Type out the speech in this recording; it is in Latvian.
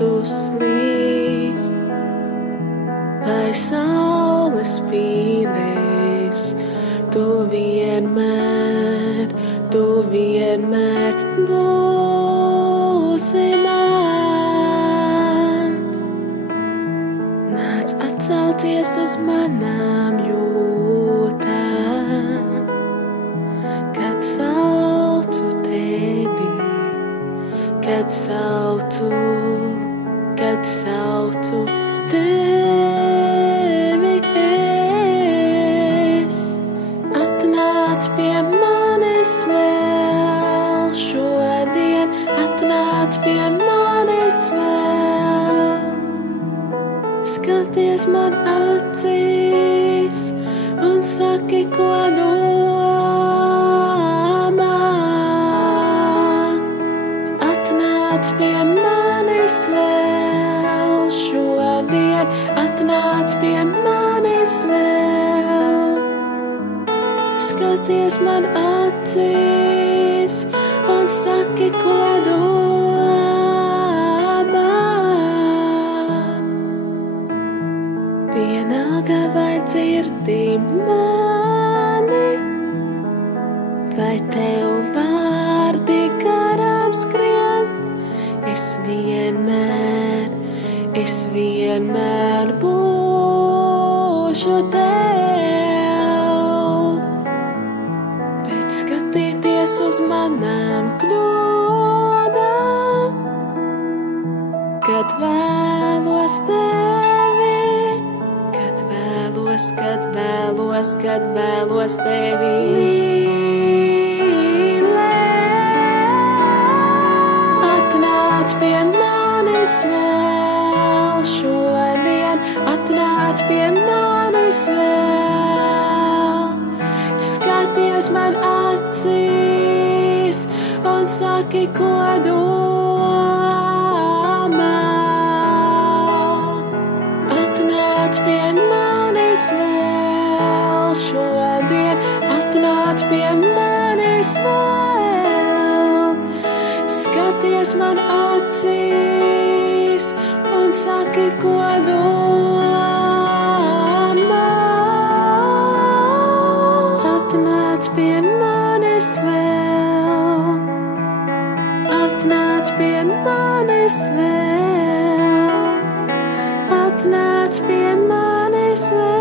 lietus līs, vai saule spīdēs, tu vienmēr būsi man. Nāc atsaukties uz manām jūtām, kad saucu tevi, kad saucu tevi es. Atnāc pie manis vēl šodien, atnāc pie manis vēl. Skaties man acīs un saki, ko domā. Atnāc pie manis vēl šodien, atnāc pie manis vēl. Skaties man acīs un saki, ko domā. Pienāka vai dzirdi mani, vai tev vārdi garām skrien? Es vienmēr būšu tev, bet skatīties uz manām kļūdām, kad vēlos tevi, kad vēlos tevi mīlēt. Atnāc pie manis vēl šodien, atnāc pie manis vēl. Skaties man acīs un saki, ko domā. Atnāc pie manis vēl šodien, atnāc pie manis vēl. Skaties man acīs un saki, ko domā. Atnāc pie manis vēl, atnāc pie manis vēl, atnāc pie manis vēl.